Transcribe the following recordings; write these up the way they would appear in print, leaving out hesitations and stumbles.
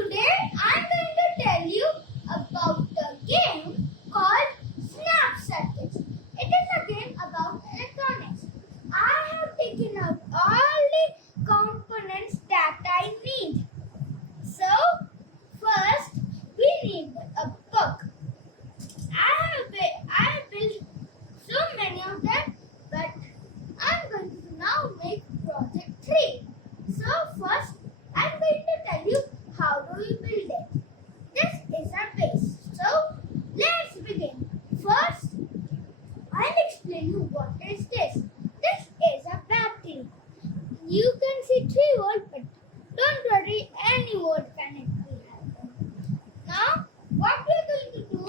Today I'm going to tell you about a game called Snap Circuits. It is a game about electronics. I have taken out all the components that I need. So, first we need a book. I have built so many of them, but I'm going to now make project 3. So first I'm going to tell you how do we build it. This is our base. So let's begin. First I'll explain you what is this. This is a battery. You can see 3 volt, but don't worry, any volt connect will happen. Now what we are going to do,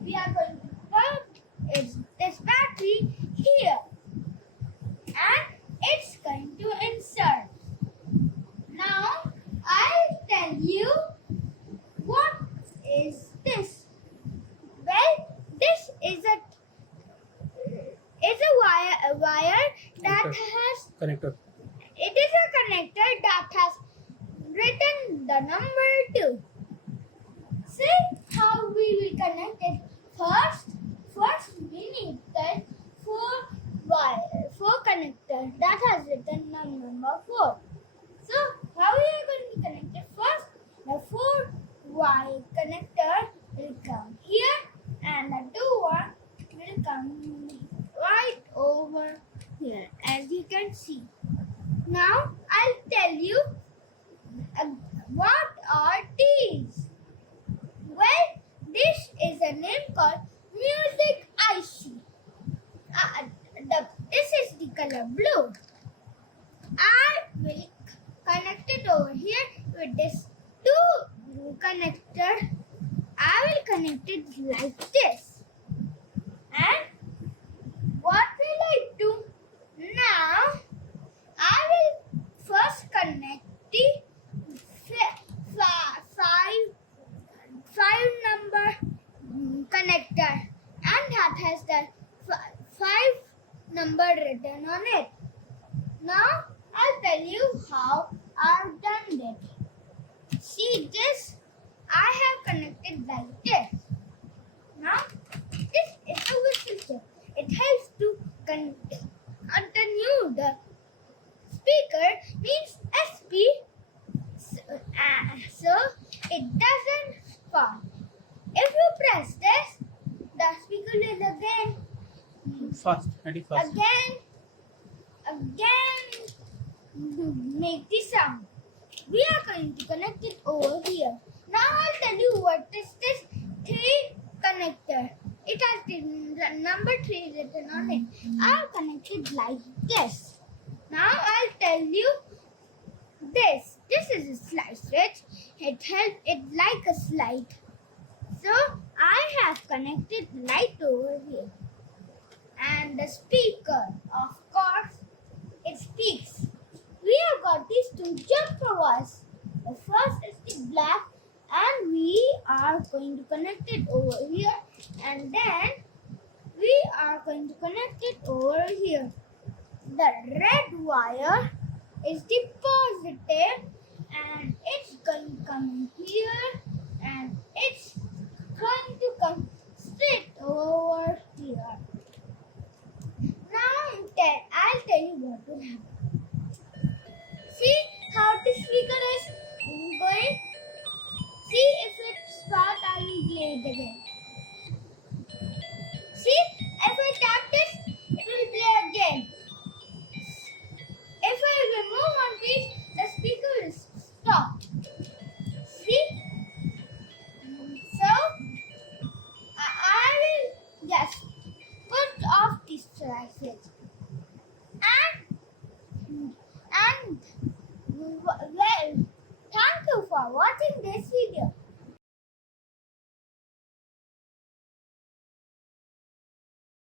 we are going to put this battery here and it's going to insert. Now I'll tell you what is this. Well, this is a wire that has Connector. it is a connector that has written the number 2. See how we will connect it. First we need that 4 connector that has written number 4. So how we are going to connect it? First, the 4 wire connector will come here and the 2 one will come right over here, as you can see. Now I'll tell you what are these. Well, this is a name called music IC. This is the color blue. I will connect it over here with this 2 connector. I will connect it like this. And what will I do? Now I will first connect the 5 number connector, and that has the 5 number written on it. Now I'll tell you how I've done it. See this? I have connected like this. Now this is a whistle step. It helps to continue the speaker means SP, so it doesn't fall. If you press this, the speaker will Very fast. again make the sound. We are going to connect it over here. Now I'll tell you what is this 3 connector. It has the number 3 written on it. I'll connect it like this. Now I'll tell you this. This is a slide switch. It helps it like a slide. So I have connected light over here. And the speaker, of course, it speaks. We have got these 2 jumper wires. The first is the black, and we are going to connect it over here, and then we are going to connect it over here. The red wire is the positive, and it's going to come here, and it's going to come straight over here. Now I'll tell you what will happen. See how the speaker is going? See, if it starts, I will play it again. See, if I tap this, it will play again. If I remove one piece, the speaker will stop. See? So, I will just put off this switch. And well, thank you for watching this video.